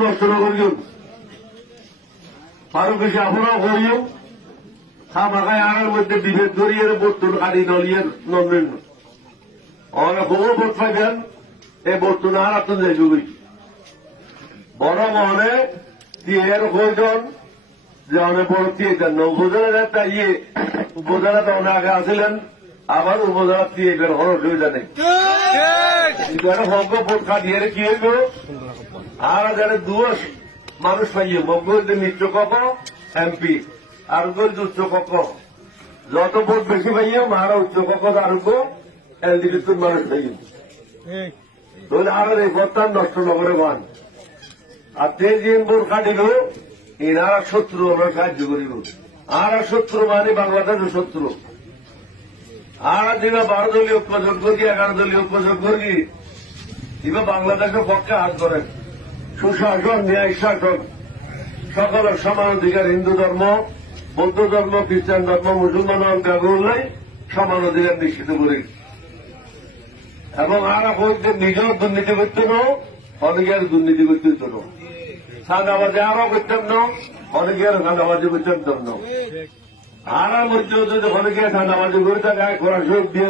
নষ্ট না করিও, আরো বেশি আপনারাও করিও। খামাখায় আগার মধ্যে বিভেদ করিয়ে বর্তুন কাটি দলিয়ে নন্দেন অনেক বহু ভোট পাইবেন এই বর্তুন আর আপনার যাইবে বড় মনে তিয়ের প্রয়োজন যে অনেক বড় তিয়ে দেন উপজেলা তাইয়ে উপজেলা তো অনেক আগে আসিলেন আবার উপজেলা তিয়ে বের হওয়ার অসুবিধা নেই মগ্গ ভোট কাটিয়ে কি হইব আর যারা দুয়াস মানুষ পাইয়ে মগ্গ নিত্য কক এমপি আর উচ্চ কক্ষ যত ভোট বেশি পাইয়ে মারা উচ্চ কক্ষ আরোগ্য এলডিপির মানুষ পাইয়ে তাহলে আর এই ভোটটার নষ্ট নগরে বান আর যে দিন ভোট কাটিল এনারা শত্রু আমরা সাহায্য করিব আর শত্রু মানে বাংলাদেশের শত্রু আর দিনে 12 দলীয় ঐক্য জোট করি 11 দলীয় ঐক্য জোট করি এবার বাংলাদেশের পক্ষে হাত করেন সুশাসন ন্যায় শাসন সকলের সমান অধিকার হিন্দু ধর্ম বৌদ্ধ ধর্ম খ্রিস্টান ধর্ম মুসলমান নাই সমান অধিকার নিশ্চিত করি এবং আর আপনাদের নিজেও দুর্নীতি করতে না অনেকের দুর্নীতি করতে হতো না সাদাবাজি আরো করতেন না অনেকের সাদাবাজি করতেন না আর মধ্যে যদি অনেকে সাদাবাজি করে থাকে খোরা সব দিয়ে